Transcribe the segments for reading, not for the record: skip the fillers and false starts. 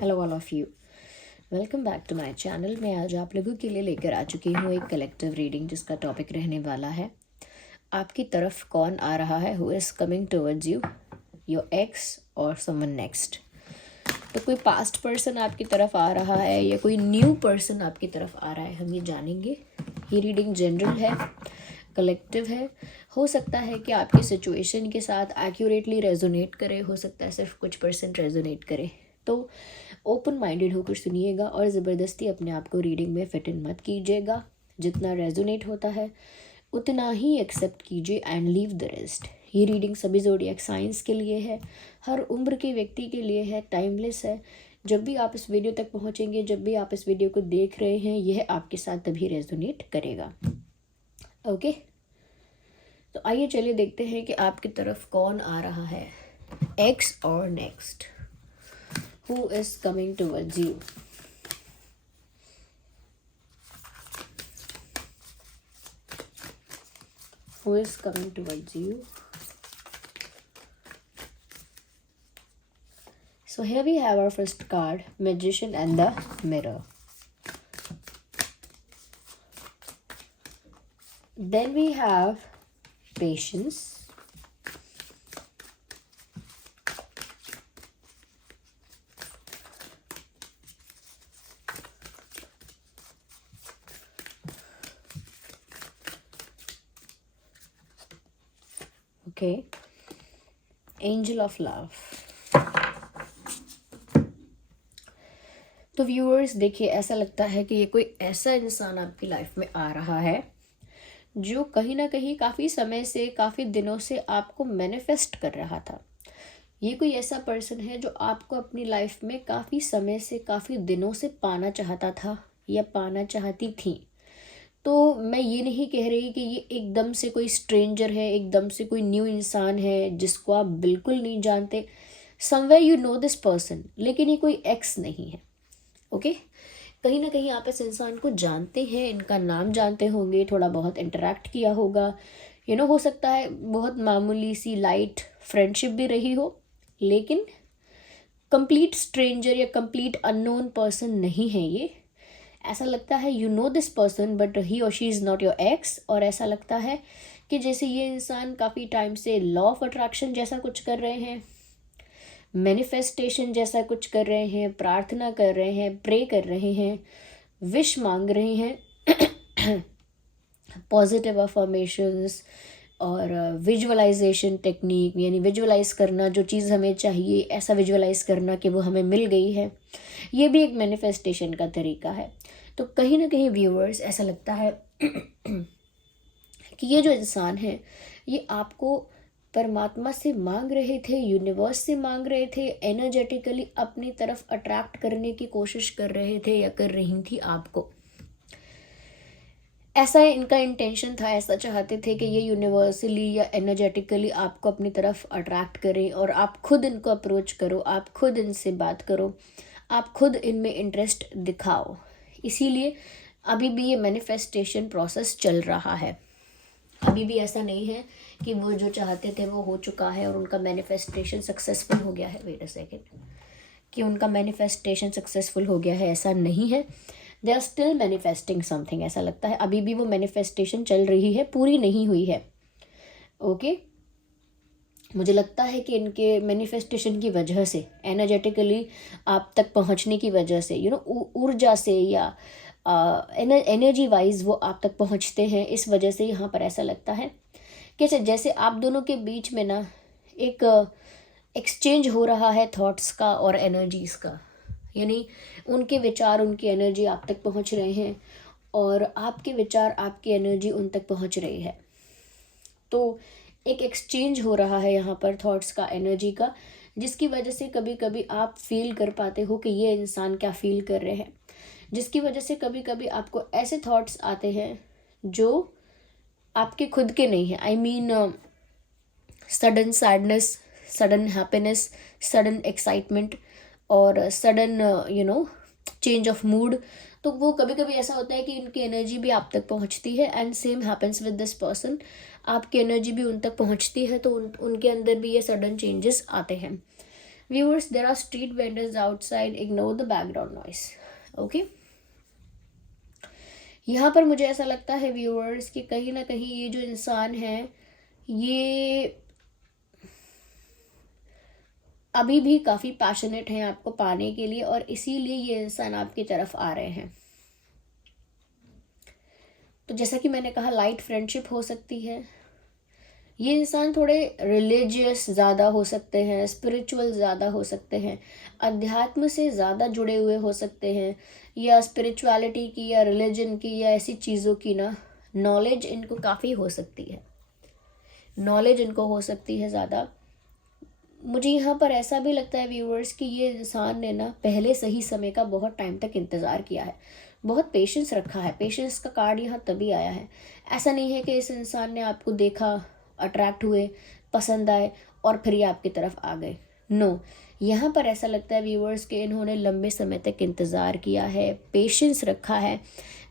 Hello all of you, welcome back to my channel. मैं आज आप लोगों के लिए लेकर आ चुकी हूँ एक कलेक्टिव रीडिंग जिसका टॉपिक रहने वाला है आपकी तरफ कौन आ रहा है, who is coming towards you, your ex और समवन नेक्स्ट। तो कोई पास्ट पर्सन आपकी तरफ आ रहा है या कोई न्यू पर्सन आपकी तरफ आ रहा है, हम ये जानेंगे। ये रीडिंग जनरल है, कलेक्टिव है। हो सकता है कि आपकी सिचुएशन के साथ एक्यूरेटली रेजोनेट करे, हो सकता है सिर्फ कुछ परसेंट रेजोनेट करे। तो ओपन माइंडेड होकर सुनिएगा और ज़बरदस्ती अपने आप को रीडिंग में फिट इन मत कीजिएगा। जितना रेजोनेट होता है उतना ही एक्सेप्ट कीजिए एंड लीव द रेस्ट। ये रीडिंग सभी ज़ोडिएक साइंस के लिए है, हर उम्र के व्यक्ति के लिए है, टाइमलेस है। जब भी आप इस वीडियो तक पहुंचेंगे, जब भी आप इस वीडियो को देख रहे हैं, यह आपके साथ तभी रेजोनेट करेगा। ओके, तो आइए चलिए देखते हैं कि आपकी तरफ कौन आ रहा है, एक्स और next. Who is coming towards you? Who is coming towards you? So here we have our first card, Magician and the Mirror. Then we have Patience. Okay, Angel of Love. तो viewers देखिए, ऐसा लगता है कि ये कोई ऐसा इंसान आपकी लाइफ में आ रहा है जो कहीं ना कहीं काफ़ी समय से, काफ़ी दिनों से आपको मैनिफेस्ट कर रहा था। ये कोई ऐसा पर्सन है जो आपको अपनी लाइफ में काफ़ी समय से, काफ़ी दिनों से पाना चाहता था या पाना चाहती थी। तो मैं ये नहीं कह रही कि ये एकदम से कोई स्ट्रेंजर है, एकदम से कोई न्यू इंसान है जिसको आप बिल्कुल नहीं जानते। Somewhere you know this person, लेकिन ये कोई एक्स नहीं है। ओके, कहीं ना कहीं आप इस इंसान को जानते हैं, इनका नाम जानते होंगे, थोड़ा बहुत इंटरेक्ट किया होगा। हो सकता है बहुत मामूली सी लाइट फ्रेंडशिप भी रही हो, लेकिन कंप्लीट स्ट्रेंजर या कंप्लीट अननोन पर्सन नहीं है ये। ऐसा लगता है you know this person but he और she is not your ex. और ऐसा लगता है कि जैसे ये इंसान काफ़ी टाइम से लॉ ऑफ अट्रैक्शन जैसा कुछ कर रहे हैं, मैनिफेस्टेशन जैसा कुछ कर रहे हैं, प्रार्थना कर रहे हैं, प्रे कर रहे हैं, विश मांग रहे हैं, पॉजिटिव अफर्मेशंस और विजुअलाइजेशन टेक्निक, यानी विजुअलाइज करना जो चीज़ हमें चाहिए ऐसा विजुअलाइज करना कि वो हमें मिल गई है। ये भी एक मैनिफेस्टेशन का तरीका है। तो कहीं ना कहीं व्यूअर्स ऐसा लगता है कि ये जो इंसान है ये आपको परमात्मा से मांग रहे थे, यूनिवर्स से मांग रहे थे, एनर्जेटिकली अपनी तरफ अट्रैक्ट करने की कोशिश कर रहे थे या कर रही थी आपको। ऐसा इनका इंटेंशन था, ऐसा चाहते थे कि ये यूनिवर्सली या एनर्जेटिकली आपको अपनी तरफ अट्रैक्ट करें और आप खुद इनको अप्रोच करो, आप खुद इनसे बात करो, आप खुद इनमें इंटरेस्ट दिखाओ। इसीलिए अभी भी ये मैनिफेस्टेशन प्रोसेस चल रहा है। अभी भी ऐसा नहीं है कि वो जो चाहते थे वो हो चुका है और उनका मैनिफेस्टेशन सक्सेसफुल हो गया है। वेट अ सेकेंड, कि उनका मैनिफेस्टेशन सक्सेसफुल हो गया है, ऐसा नहीं है। They are still manifesting something. ऐसा लगता है अभी भी वो मैनिफेस्टेशन चल रही है, पूरी नहीं हुई है। ओके, मुझे लगता है कि इनके मैनिफेस्टेशन की वजह से, एनर्जेटिकली आप तक पहुंचने की वजह से, ऊर्जा से या एनर्जी वाइज वो आप तक पहुंचते हैं। इस वजह से यहाँ पर ऐसा लगता है कि जैसे आप दोनों के बीच में ना एक एक्सचेंज हो रहा है थॉट्स का और एनर्जीज़ का। यानी उनके विचार, उनकी एनर्जी आप तक पहुंच रहे हैं और आपके विचार, आपकी एनर्जी उन तक पहुंच रही है। तो एक एक्सचेंज हो रहा है यहाँ पर थॉट्स का, एनर्जी का, जिसकी वजह से कभी कभी आप फील कर पाते हो कि ये इंसान क्या फील कर रहे हैं। जिसकी वजह से कभी कभी आपको ऐसे थॉट्स आते हैं जो आपके खुद के नहीं हैं। I mean sudden sadness, sudden happiness, sudden excitement और सडन चेंज ऑफ मूड। तो वो कभी कभी ऐसा होता है कि उनकी एनर्जी भी आप तक पहुंचती है and same happens with this person. आपकी एनर्जी भी उन तक पहुंचती है तो उनके अंदर भी ये सडन चेंजेस आते हैं। Viewers, there are street vendors outside, ignore the background noise. Okay, यहाँ पर मुझे ऐसा लगता है व्यूअर्स कि कहीं ना कहीं ये जो इंसान है ये अभी भी काफ़ी पैशनेट हैं आपको पाने के लिए, और इसीलिए ये इंसान आपकी तरफ आ रहे हैं। तो जैसा कि मैंने कहा, लाइट फ्रेंडशिप हो सकती है। ये इंसान थोड़े रिलीजियस ज़्यादा हो सकते हैं, स्पिरिचुअल ज़्यादा हो सकते हैं, अध्यात्म से ज़्यादा जुड़े हुए हो सकते हैं, या स्पिरिचुअलिटी की या रिलीजन की या ऐसी चीज़ों की ना नॉलेज इनको काफ़ी हो सकती है, नॉलेज इनको हो सकती है ज़्यादा। मुझे यहाँ पर ऐसा भी लगता है व्यूअर्स कि ये इंसान ने ना पहले सही समय का बहुत टाइम तक इंतज़ार किया है, बहुत पेशेंस रखा है। पेशेंस का कार्ड यहाँ तभी आया है। ऐसा नहीं है कि इस इंसान ने आपको देखा, अट्रैक्ट हुए, पसंद आए और फिर ये आपकी तरफ आ गए। नो, यहाँ पर ऐसा लगता है व्यूअर्स कि इन्होंने लंबे समय तक इंतज़ार किया है, पेशेंस रखा है,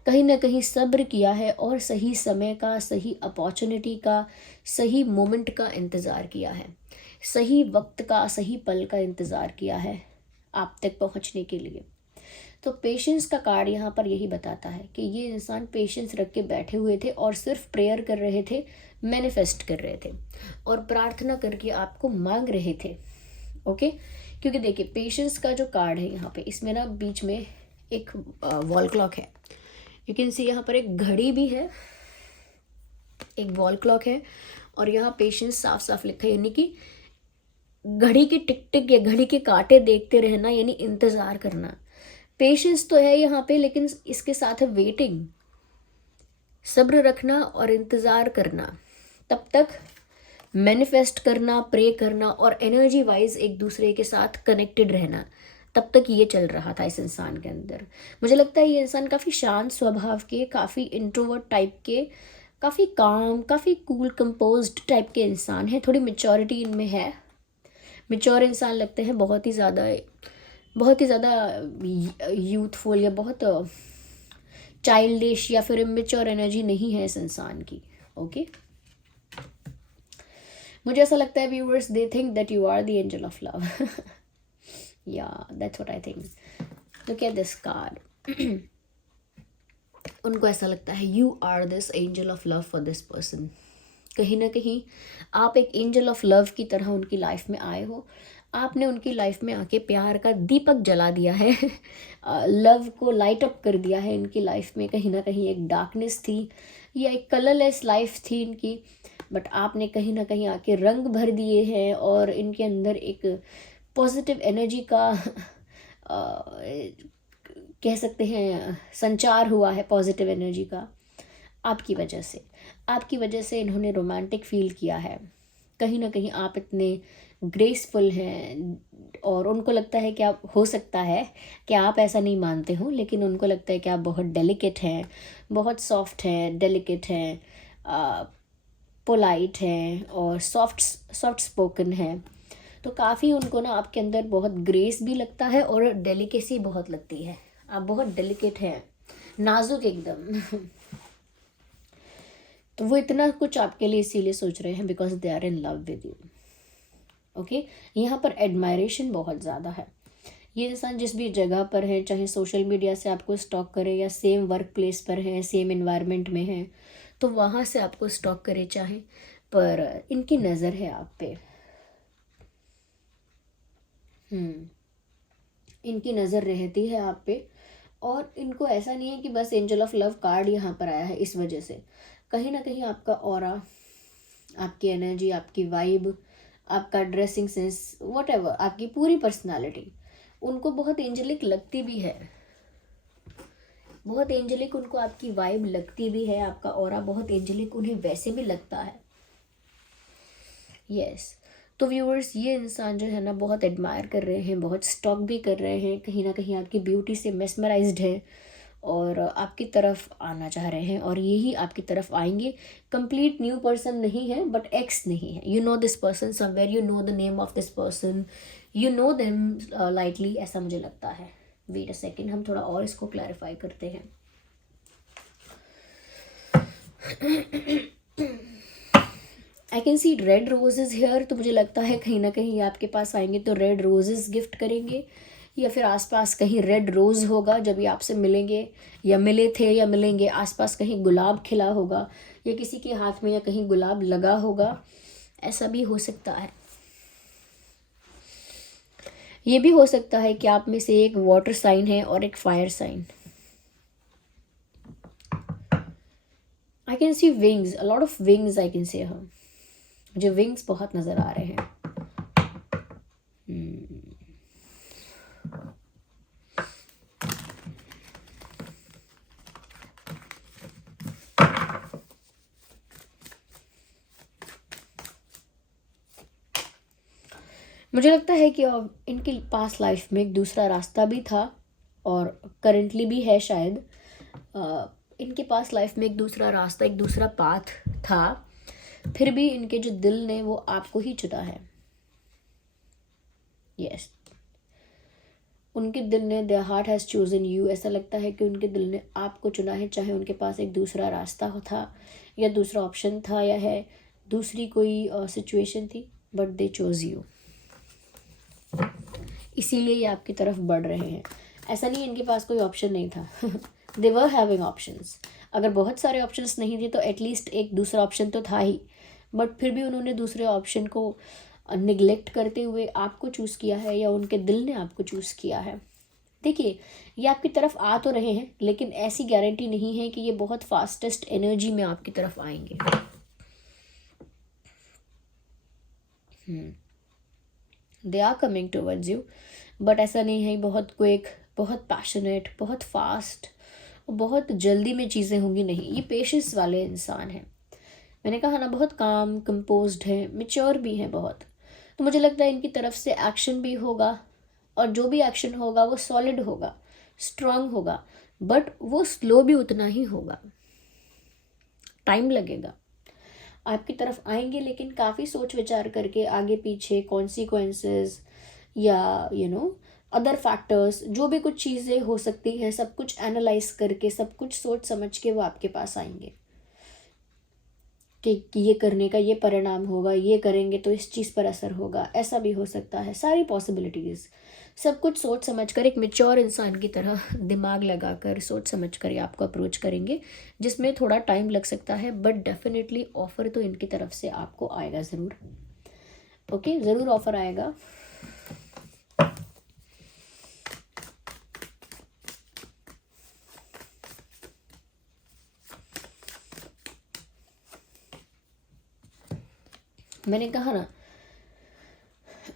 कहीं ना कहीं सब्र किया है, और सही समय का, सही अपॉर्चुनिटी का, सही मोमेंट का इंतज़ार किया है, सही वक्त का, सही पल का इंतज़ार किया है आप तक पहुंचने के लिए। तो पेशेंस का कार्ड यहाँ पर यही बताता है कि ये इंसान पेशेंस रख के बैठे हुए थे और सिर्फ प्रेयर कर रहे थे, मैनिफेस्ट कर रहे थे और प्रार्थना करके आपको मांग रहे थे। ओके, क्योंकि देखिए पेशेंस का जो कार्ड है यहाँ पे, इसमें ना बीच में एक वॉल क्लॉक है। यू कैन सी यहाँ पर एक घड़ी भी है, एक वॉल क्लॉक है, और यहाँ पेशेंस साफ साफ लिखा है, यानी कि घड़ी की टिक टिक या घड़ी के कांटे देखते रहना, यानी इंतज़ार करना। पेशेंस तो है यहाँ पे, लेकिन इसके साथ है वेटिंग, सब्र रखना और इंतज़ार करना, तब तक मैनिफेस्ट करना, प्रे करना और एनर्जी वाइज एक दूसरे के साथ कनेक्टेड रहना। तब तक ये चल रहा था इस इंसान के अंदर। मुझे लगता है ये इंसान काफ़ी शांत स्वभाव के, काफ़ी इंट्रोवर्ट टाइप के, काफ़ी काम, काफ़ी कूल कंपोज्ड टाइप के इंसान है। थोड़ी मेच्योरिटी इनमें है, मेच्योर इंसान लगते हैं, बहुत ही ज़्यादा यूथफुल या बहुत चाइल्डिश या फिर इमेच्योर एनर्जी नहीं है इस इंसान की। ओके, मुझे ऐसा लगता है viewers, they think that you are the angel of love. या that's what I think. Look at this card. उनको ऐसा लगता है you are this angel of love for this person. कहीं ना कहीं आप एक एंजल ऑफ लव की तरह उनकी लाइफ में आए हो। आपने उनकी लाइफ में आके प्यार का दीपक जला दिया है, लव को लाइट अप कर दिया है इनकी लाइफ में। कहीं ना कहीं एक डार्कनेस थी या एक कलरलेस लाइफ थी इनकी, बट आपने कहीं ना कहीं आके रंग भर दिए हैं और इनके अंदर एक पॉजिटिव एनर्जी का कह सकते हैं संचार हुआ है, पॉजिटिव एनर्जी का आपकी वजह से। आपकी वजह से इन्होंने रोमांटिक फील किया है। कहीं ना कहीं आप इतने ग्रेसफुल हैं और उनको लगता है कि आप, हो सकता है कि आप ऐसा नहीं मानते हो, लेकिन उनको लगता है कि आप बहुत डेलिकेट हैं, बहुत सॉफ्ट हैं, डेलिकेट हैं, पोलाइट हैं और सॉफ्ट स्पोकन हैं। तो काफ़ी उनको ना आपके अंदर बहुत ग्रेस भी लगता है और डेलिकेसी बहुत लगती है। आप बहुत डेलिकेट हैं, नाजुक एकदम। तो वो इतना कुछ आपके लिए इसीलिए सोच रहे हैं because they are in love with you. Okay, यहाँ पर एडमायरेशन बहुत ज़्यादा है। ये इंसान जिस भी जगह पर है, चाहे सोशल मीडिया से आपको स्टॉक करे या सेम वर्क प्लेस पर है, सेम इन्वायरमेंट में है, तो वहाँ से आपको स्टॉक करे चाहे, पर इनकी नज़र है आप पे। इनकी नज़र रहती है आप पे, और इनको ऐसा नहीं है कि बस एंजल ऑफ लव कार्ड यहाँ पर आया है इस वजह से। कहीं ना कहीं आपका ऑरा, आपकी एनर्जी, आपकी वाइब, आपका ड्रेसिंग सेंस, वॉट आपकी पूरी पर्सनालिटी उनको बहुत एंजेलिक लगती भी है। बहुत एंजेलिक उनको आपकी वाइब लगती भी है, आपका ऑरा बहुत एंजेलिक उन्हें वैसे भी लगता है। यस, तो व्यूअर्स, ये इंसान जो है ना बहुत एडमायर कर रहे हैं, बहुत स्टॉक भी कर रहे हैं, कहीं ना कहीं आपकी ब्यूटी से मेस्मराइज्ड है और आपकी तरफ आना चाह रहे हैं, और यही आपकी तरफ आएंगे। कंप्लीट न्यू पर्सन नहीं है, बट एक्स नहीं है। You know this person somewhere, you know the name of this person, you know them lightly, ऐसा मुझे लगता है। वेट अ सेकेंड, हम थोड़ा और इसको क्लैरिफाई करते हैं। I can see red roses here, तो मुझे लगता है कहीं ना कहीं आपके पास आएंगे तो रेड रोजेज गिफ्ट करेंगे, या फिर आसपास कहीं रेड रोज़ होगा जब ये आपसे मिलेंगे, या मिले थे या मिलेंगे, आसपास कहीं गुलाब खिला होगा, या किसी के हाथ में या कहीं गुलाब लगा होगा, ऐसा भी हो सकता है। ये भी हो सकता है कि आप में से एक वाटर साइन है और एक fire sign. I can see wings, a lot of wings I can say. हाँ, मुझे विंग्स बहुत नज़र आ रहे हैं। मुझे लगता है कि अब इनके पास लाइफ में एक दूसरा रास्ता भी था और करंटली भी है शायद। इनके पास लाइफ में एक दूसरा रास्ता, एक दूसरा पाथ था, फिर भी इनके जो दिल ने वो आपको ही चुना है। यस, उनके दिल ने, their heart has chosen you. ऐसा लगता है कि उनके दिल ने आपको चुना है, चाहे उनके पास एक दूसरा रास्ता था या दूसरा ऑप्शन था या है दूसरी कोई सिचुएशन थी, बट दे चोज यू। इसीलिए ये आपकी तरफ बढ़ रहे हैं। ऐसा नहीं इनके पास कोई ऑप्शन नहीं था दे वर हैविंग ऑप्शंस। अगर बहुत सारे ऑप्शंस नहीं थे तो एटलीस्ट एक दूसरा ऑप्शन तो था ही, बट फिर भी उन्होंने दूसरे ऑप्शन को निगलेक्ट करते हुए आपको चूज़ किया है, या उनके दिल ने आपको चूज़ किया है। देखिए, ये आपकी तरफ आ तो रहे हैं, लेकिन ऐसी गारंटी नहीं है कि ये बहुत फास्टेस्ट एनर्जी में आपकी तरफ आएंगे। They are coming towards you, but ऐसा नहीं है बहुत क्विक, बहुत पैशनेट, बहुत फास्ट और बहुत जल्दी में चीज़ें होंगी, नहीं। ये पेशेंस वाले इंसान हैं। मैंने कहा ना, बहुत काम कंपोज्ड है, मेच्योर भी हैं बहुत। तो मुझे लगता है इनकी तरफ से एक्शन भी होगा, और जो भी एक्शन होगा वो सॉलिड होगा, स्ट्रांग होगा, बट वो स्लो भी उतना ही होगा, टाइम लगेगा। आपकी तरफ आएंगे लेकिन काफ़ी सोच विचार करके, आगे पीछे कॉन्सिक्वेंसेस या अदर फैक्टर्स, जो भी कुछ चीज़ें हो सकती हैं, सब कुछ एनालाइज करके, सब कुछ सोच समझ के वो आपके पास आएंगे कि ये करने का ये परिणाम होगा, ये करेंगे तो इस चीज़ पर असर होगा, ऐसा भी हो सकता है। सारी पॉसिबिलिटीज़, सब कुछ सोच समझ कर, एक मेच्योर इंसान की तरह दिमाग लगाकर सोच समझ कर ये आपको अप्रोच करेंगे, जिसमें थोड़ा टाइम लग सकता है, बट डेफिनेटली ऑफ़र तो इनकी तरफ से आपको आएगा ज़रूर। ओके, ज़रूर ऑफ़र आएगा। मैंने कहा ना,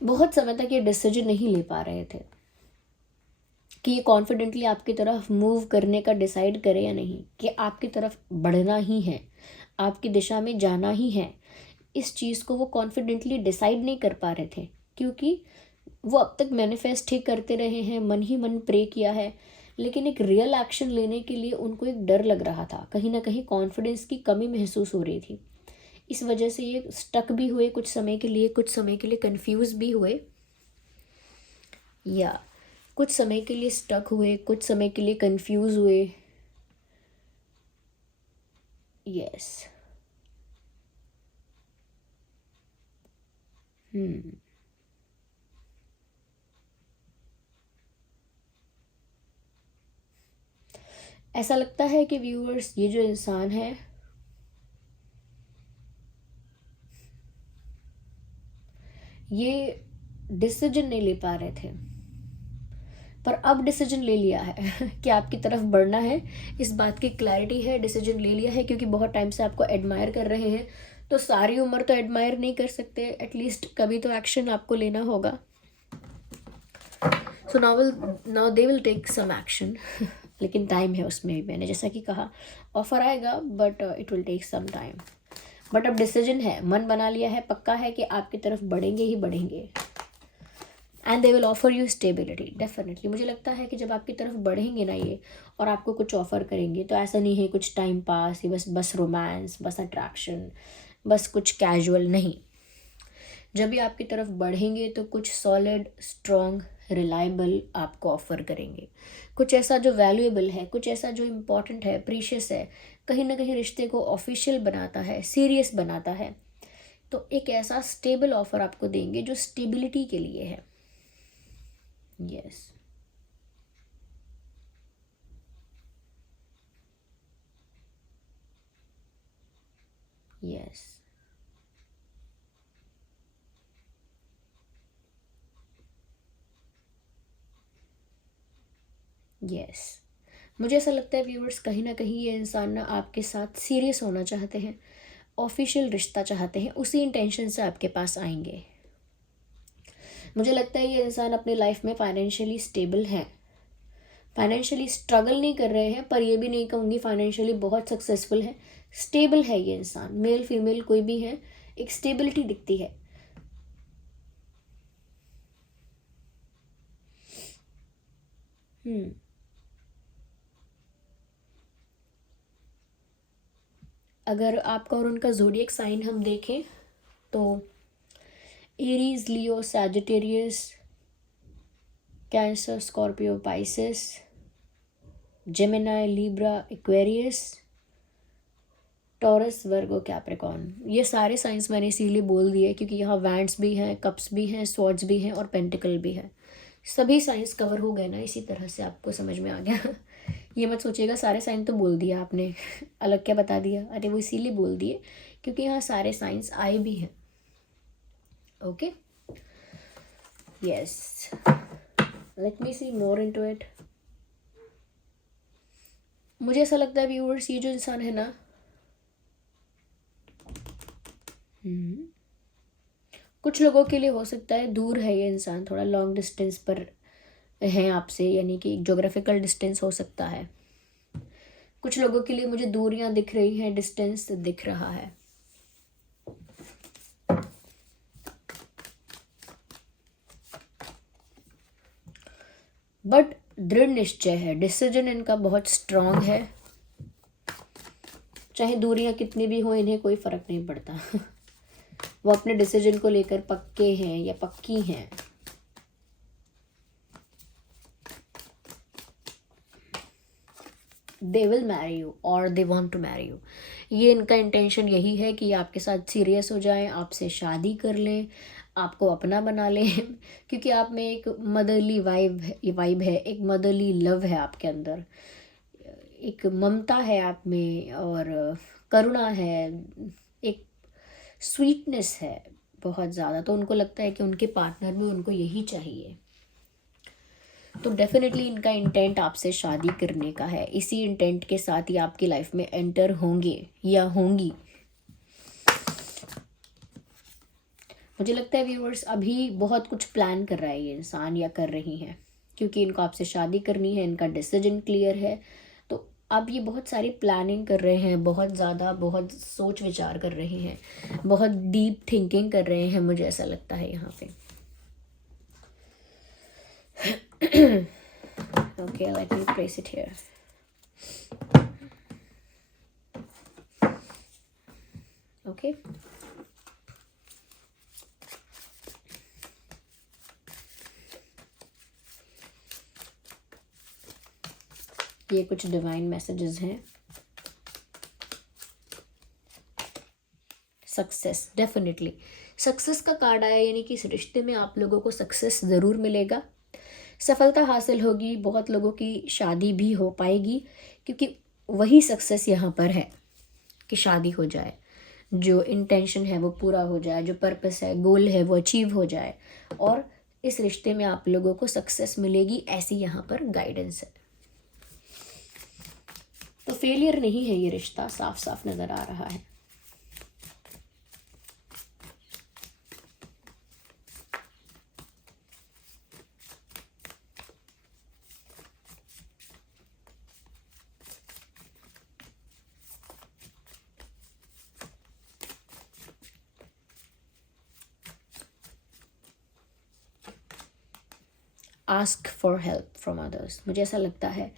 बहुत समय तक ये डिसीजन नहीं ले पा रहे थे कि ये कॉन्फिडेंटली आपकी तरफ मूव करने का डिसाइड करे या नहीं, कि आपकी तरफ बढ़ना ही है, आपकी दिशा में जाना ही है। इस चीज़ को वो कॉन्फिडेंटली डिसाइड नहीं कर पा रहे थे, क्योंकि वो अब तक मैनिफेस्ट ही करते रहे हैं, मन ही मन प्रे किया है, लेकिन एक रियल एक्शन लेने के लिए उनको एक डर लग रहा था, कहीं ना कहीं कॉन्फिडेंस की कमी महसूस हो रही थी। इस वजह से ये स्टक भी हुए कुछ समय के लिए, कुछ समय के लिए कंफ्यूज भी हुए, या कुछ समय के लिए स्टक हुए, कुछ समय के लिए कंफ्यूज हुए। यस। ऐसा लगता है कि व्यूअर्स, ये जो इंसान है, ये डिसीजन नहीं ले पा रहे थे, पर अब डिसीजन ले लिया है कि आपकी तरफ बढ़ना है। इस बात की क्लैरिटी है, डिसीजन ले लिया है, क्योंकि बहुत टाइम से आपको एडमायर कर रहे हैं, तो सारी उम्र तो एडमायर नहीं कर सकते, एटलीस्ट कभी तो एक्शन आपको लेना होगा। So now they will take some action लेकिन टाइम है उसमें भी। मैंने जैसा कि कहा, ऑफर आएगा, but it will take some time. But अब डिसीजन है, मन बना लिया है, पक्का है कि आपकी तरफ बढ़ेंगे ही बढ़ेंगे, and they will offer you stability definitely. मुझे लगता है कि जब आपकी तरफ बढ़ेंगे ना ये, और आपको कुछ ऑफर करेंगे, तो ऐसा नहीं है कुछ टाइम पास, ये बस रोमांस, बस अट्रैक्शन, बस कुछ कैजुअल नहीं। जब भी आपकी तरफ बढ़ेंगे तो कुछ सॉलिड, स्ट्रॉन्ग, रिलायबल आपको ऑफर करेंगे, कुछ ऐसा जो वैल्यूएबल है, कुछ ऐसा जो इम्पॉर्टेंट है, प्रीशियस है, कहीं ना कहीं रिश्ते को ऑफिशियल बनाता है, सीरियस बनाता है। तो एक ऐसा स्टेबल ऑफर आपको देंगे जो स्टेबिलिटी के लिए है। Yes, yes, yes. मुझे ऐसा लगता है व्यूअर्स, कहीं ना कहीं ये इंसान ना आपके साथ सीरियस होना चाहते हैं, ऑफिशियल रिश्ता चाहते हैं, उसी इंटेंशन से आपके पास आएंगे। मुझे लगता है ये इंसान अपनी लाइफ में फाइनेंशियली स्टेबल है, फाइनेंशियली स्ट्रगल नहीं कर रहे हैं, पर ये भी नहीं कहूँगी फाइनेंशियली बहुत सक्सेसफुल है, स्टेबल है ये इंसान। मेल फीमेल कोई भी है, एक स्टेबिलिटी दिखती है। हम्म अगर आपका और उनका ज़ोडिएक साइन हम देखें तो Aries, Leo, Sagittarius, Cancer, Scorpio, Pisces, Gemini, Libra, Aquarius, Taurus, Virgo, Capricorn. ये सारे साइंस मैंने इसीलिए बोल दिए क्योंकि यहाँ वैंड्स भी हैं, कप्स भी हैं, स्वॉर्ड्स भी हैं और पेंटिकल भी है। सभी साइंस कवर हो गए ना, इसी तरह से आपको समझ में आ गया। ये मत सोचिएगा सारे साइन तो बोल दिया आपने, अलग क्या बता दिया। अरे वो इसीलिए बोल दिए क्योंकि यहाँ सारे साइंस आए भी हैं। Okay, yes, let me see more into it. मुझे ऐसा लगता है व्यूअर्स, ये जो इंसान है ना, कुछ लोगों के लिए हो सकता है दूर है ये इंसान, थोड़ा लॉन्ग डिस्टेंस पर है आपसे, यानी कि जोग्राफिकल डिस्टेंस हो सकता है। कुछ लोगों के लिए मुझे दूरियां दिख रही हैं, डिस्टेंस दिख रहा है। बट दृढ़ निश्चय है, डिसीजन इनका बहुत स्ट्रांग है। चाहे दूरियां कितनी भी हो, इन्हें कोई फर्क नहीं पड़ता। वो अपने डिसीजन को लेकर पक्के हैं या पक्की हैं। दे विल मैरी यू और they want to marry you. ये इनका इंटेंशन यही है कि आपके साथ सीरियस हो जाएं, आपसे शादी कर लें, आपको अपना बना लें। क्योंकि आप में एक मदरली वाइब है, एक मदरली लव है आपके अंदर, एक ममता है आप में, और करुणा है, एक स्वीटनेस है बहुत ज़्यादा। तो उनको लगता है कि उनके पार्टनर में उनको यही चाहिए। तो डेफिनेटली इनका इंटेंट आपसे शादी करने का है। इसी इंटेंट के साथ ही आपकी लाइफ में एंटर होंगे या होंगी। मुझे लगता है व्यूअर्स, अभी बहुत कुछ प्लान कर रहा है ये इंसान या कर रही हैं, क्योंकि इनको आपसे शादी करनी है, इनका डिसीजन क्लियर है। तो अब ये बहुत सारी प्लानिंग कर रहे हैं, बहुत ज़्यादा, बहुत सोच विचार कर रहे हैं, बहुत डीप थिंकिंग कर रहे हैं, मुझे ऐसा लगता है यहाँ पे। Okay, let me place it here. Okay. ये कुछ डिवाइन मैसेजेस हैं। सक्सेस, डेफिनेटली सक्सेस का कार्ड आया, यानी कि इस रिश्ते में आप लोगों को सक्सेस ज़रूर मिलेगा, सफलता हासिल होगी, बहुत लोगों की शादी भी हो पाएगी, क्योंकि वही सक्सेस यहाँ पर है कि शादी हो जाए, जो इंटेंशन है वो पूरा हो जाए, जो पर्पस है, गोल है, वो अचीव हो जाए, और इस रिश्ते में आप लोगों को सक्सेस मिलेगी, ऐसी यहाँ पर गाइडेंस है। तो फेलियर नहीं है ये रिश्ता, साफ साफ नज़र आ रहा है। Ask for help from others, मुझे ऐसा लगता है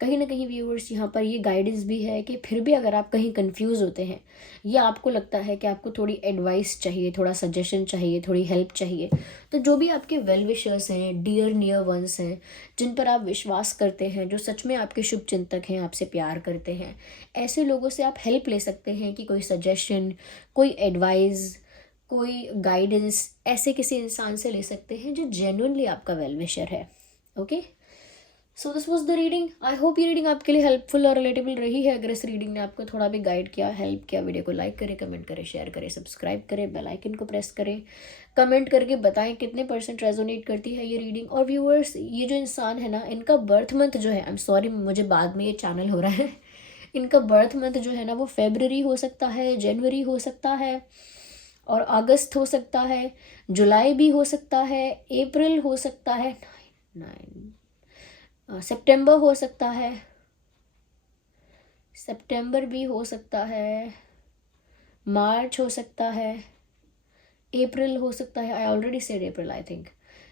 कहीं ना कहीं व्यूअर्स, यहाँ पर ये गाइडेंस भी है कि फिर भी अगर आप कहीं कंफ्यूज होते हैं या आपको लगता है कि आपको थोड़ी एडवाइस चाहिए, थोड़ा सजेशन चाहिए, थोड़ी हेल्प चाहिए, तो जो भी आपके वेल विशर्स हैं, डियर नियर वंस हैं, जिन पर आप विश्वास करते हैं, जो सच में आपके शुभ चिंतक हैं, आपसे प्यार करते हैं, ऐसे लोगों से आप हेल्प ले सकते हैं कि कोई सजेशन, कोई एडवाइस, कोई गाइडेंस ऐसे किसी इंसान से ले सकते हैं जो जेन्युइनली आपका वेल विशर है। Okay, so this was the reading. I hope ये रीडिंग आपके लिए हेल्पफुल और रिलेटेबल रही है। अगर इस रीडिंग ने आपको थोड़ा भी गाइड किया, हेल्प किया, वीडियो को लाइक करें, कमेंट करें, शेयर करें, सब्सक्राइब करें, बेल आइकन को प्रेस करें, कमेंट करके बताएं कितने % रेजोनेट करती है ये रीडिंग। और व्यूअर्स, ये जो इंसान है ना, इनका बर्थ मंथ जो है, आई एम सॉरी मुझे बाद में ये चैनल हो रहा है इनका बर्थ मंथ जो है ना वो फेब्रवरी हो सकता है, जनवरी हो सकता है, और अगस्त हो सकता है, जुलाई भी हो सकता है, अप्रैल हो सकता है, 9 सितंबर हो सकता है, सितंबर भी हो सकता है, मार्च हो सकता है, अप्रैल हो सकता है। I already said April I think.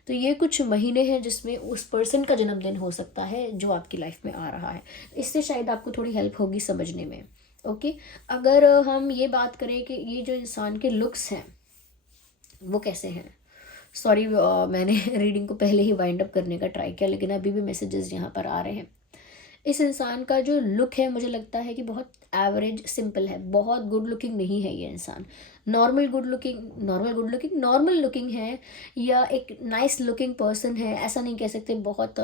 तो ये कुछ महीने हैं जिसमें उस पर्सन का जन्मदिन हो सकता है जो आपकी लाइफ में आ रहा है। इससे शायद आपको थोड़ी हेल्प होगी समझने में। ओके, अगर हम ये बात करें कि ये जो इंसान के लुक्स हैं वो कैसे हैं, सॉरी मैंने रीडिंग को पहले ही वाइंड अप करने का ट्राई किया, लेकिन अभी भी मैसेजेस यहाँ पर आ रहे हैं। इस इंसान का जो लुक है मुझे लगता है कि बहुत एवरेज सिंपल है, बहुत गुड लुकिंग नहीं है ये इंसान। नॉर्मल लुकिंग है, या एक नाइस लुकिंग पर्सन है, ऐसा नहीं कह सकते बहुत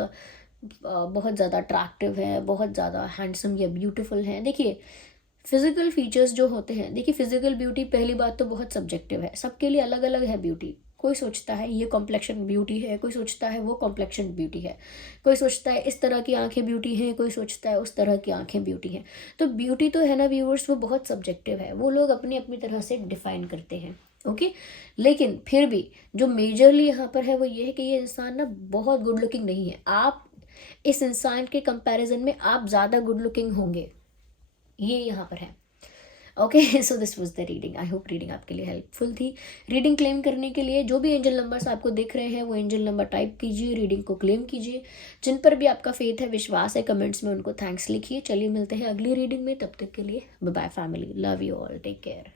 ज़्यादा अट्रैक्टिव है, बहुत ज़्यादा हैंडसम या ब्यूटीफुल है। देखिए, फिजिकल फीचर्स जो होते हैं, देखिए फिजिकल ब्यूटी पहली बात तो बहुत सब्जेक्टिव है, सबके लिए अलग अलग है ब्यूटी। कोई सोचता है ये कॉम्प्लेक्शन ब्यूटी है, कोई सोचता है वो कॉम्प्लेक्शन ब्यूटी है, कोई सोचता है इस तरह की आंखें ब्यूटी हैं, कोई सोचता है उस तरह की आंखें ब्यूटी हैं। तो ब्यूटी तो है ना व्यूअर्स, वो बहुत सब्जेक्टिव है, वो लोग अपनी अपनी तरह से डिफाइन करते हैं। ओके, लेकिन फिर भी जो मेजरली यहाँ पर है वो ये है कि ये इंसान ना बहुत गुड लुकिंग नहीं है। आप इस इंसान के कंपैरिजन में आप ज़्यादा गुड लुकिंग होंगे, ये यहाँ पर है। Okay, so this was the reading. I hope reading आपके लिए हेल्पफुल थी। रीडिंग क्लेम करने के लिए जो भी एंजल नंबर्स आपको दिख रहे हैं वो एंजल नंबर टाइप कीजिए, रीडिंग को क्लेम कीजिए। जिन पर भी आपका फेथ है, विश्वास है, कमेंट्स में उनको थैंक्स लिखिए। चलिए मिलते हैं अगली रीडिंग में, तब तक के लिए bye bye family, love you all, take care.